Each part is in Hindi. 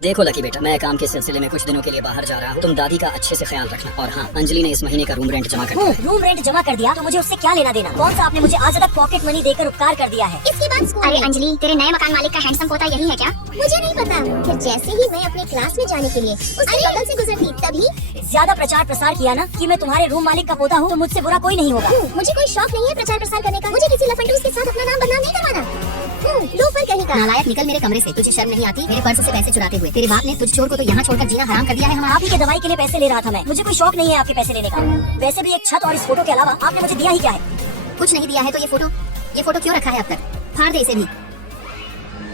देखो लकी बेटा, मैं काम के सिलसिले में कुछ दिनों के लिए बाहर जा रहा हूँ। तुम दादी का अच्छे से ख्याल रखना। और हाँ, अंजलि ने इस महीने का रूम रेंट जमा कर दिया। रूम रेंट जमा कर दिया तो मुझे उससे क्या लेना देना? कौन सा आपने मुझे आज तक पॉकेट मनी देकर उपकार कर दिया है? इसके बाद स्कूल। अरे अंजलि, तेरे नए मकान मालिक का हैंडसम पोता यही है क्या? मुझे नहीं पता। फिर जैसे ही मैं अपने क्लास में जाने के लिए उसके बगल से गुजरती तभी ज्यादा प्रचार प्रसार किया ना कि मैं तुम्हारे रूम मालिक का पोता हूँ तो मुझसे बुरा कोई नहीं होगा। मुझे कोई शौक नहीं है प्रचार प्रसार करने का। मुझे किसी लफंडूस के साथ अपना नाम बदनाम नहीं करवाना। लोफर कहीं का। नालायक, निकल मेरे कमरे से। तुझे शर्म नहीं आती मेरे पर्स से पैसे चुराते हुए? तेरे बाप ने तुझ चोर को तो यहाँ छोड़कर जीना हराम कर दिया है हमारा। आप ही के दवाई के लिए पैसे ले रहा था मैं। मुझे कोई शौक नहीं है आपके पैसे लेने का। वैसे भी एक छत और इस फोटो के अलावा आपने मुझे दिया ही क्या है? कुछ नहीं दिया है तो ये फोटो क्यों रखा है अब तक? फाड़ दे इसे भी।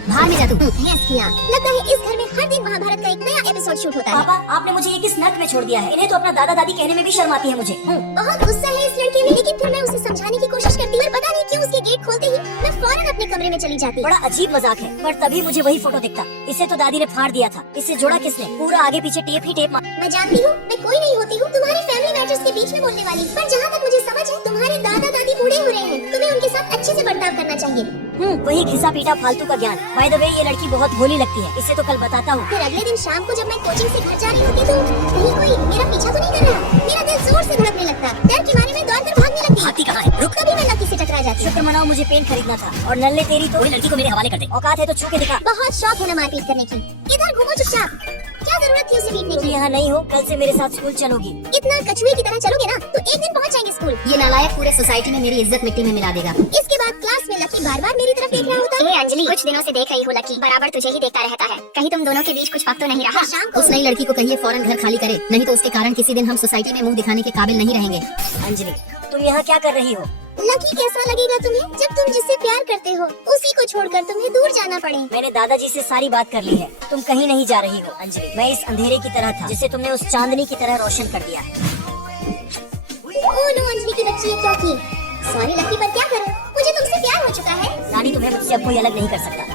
बाहर में जा तू। यस किया। लगता है इस घर में हर दिन महाभारत का एक नया एपिसोड शूट होता है। पापा, आपने मुझे ये किस नर्क में छोड़ दिया है? इन्हें तो अपना दादा दादी कहने में भी शर्म आती है मुझे। बहुत गुस्सा है इस लड़के में, लेकिन फिर मैं उसे समझाने की कोशिश करती हूँ। पता नहीं क्यों उसके गेट खोलते ही मैं फौरन अपने कमरे में चली जाती। बड़ा अजीब मजाक है, पर तभी मुझे वही फोटो दिखता। इसे तो दादी ने फाड़ दिया था। इसे जोड़ा किसने? पूरा आगे पीछे टेप ही टेप। मैं जानती हूँ मैं कोई नहीं होती हूँ तुम्हारे फैमिली मैटर्स के बीच में बोलने वाली, पर जहाँ तक मुझे समझ है तुम्हारे दादा दादी बूढ़े हो रहे हैं। तुम्हें उनके साथ अच्छे से बर्ताव करना चाहिए। वही घिसा पीटा फालतू का ज्ञान। बाय द वे, ये लड़की बहुत भोली लगती है। इसे तो कल बताता हूँ। फिर अगले दिन शाम को जब मैं कोचिंग से घर जा रही होती तो कहीं कोई मेरा पीछा तो नहीं कर रहा। मेरा दिल जोर से धड़कने लगता, डर के मारे में दौड़ कर भागने लगती। हाथी कहाँ है? रुक। कभी मैं लकी से टकरा जाती। शुक्र मनाओ, मुझे पेन खरीदना था। और नल्ले तेरी तो लड़की को मेरे हवाले कर दे। औकात है तो छू के दिखा। बहुत शौक है ना मारपीट करने की। इधर घूमो चुपचाप। क्या जरूरत थी उसे पीटने तुम की? यहाँ नहीं हो, कल से मेरे साथ स्कूल चलोगी। इतना कछुए की तरह चलोगे ना तो एक दिन पहुँच जाएंगे स्कूल। ये नालायक पूरे सोसाइटी में मेरी इज्जत मिट्टी में मिला देगा। इसके बाद क्लास में लकी बार बार मेरी तरफ देख रहा होता है। अंजलि, कुछ दिनों से देख रही हूँ लकी बराबर तुझे ही देखता रहता है। कहीं तुम दोनों के बीच कुछ पक तो नहीं रहा? शाम को उस नई लड़की को कहिए फौरन घर खाली करे, नहीं तो उसके कारण किसी दिन हम सोसाइटी में मुंह दिखाने के काबिल नहीं रहेंगे। अंजलि, तुम यहाँ क्या कर रही हो? लकी कैसा लगेगा तुम्हें जब तुम जिससे प्यार करते हो उसी को छोड़कर तुम्हें दूर जाना पड़े? मैंने दादाजी से सारी बात कर ली है। तुम कहीं नहीं जा रही हो अंजलि। मैं इस अंधेरे की तरह था जिसे तुमने उस चांदनी की तरह रोशन कर दिया है। ओह नो, अंजलि की बच्ची ये क्या की? सॉरी लकी, पर क्या करूं? मुझे तुमसे प्यार हो चुका है। रानी, तुम्हें मुझसे अब कोई अलग नहीं कर सकता।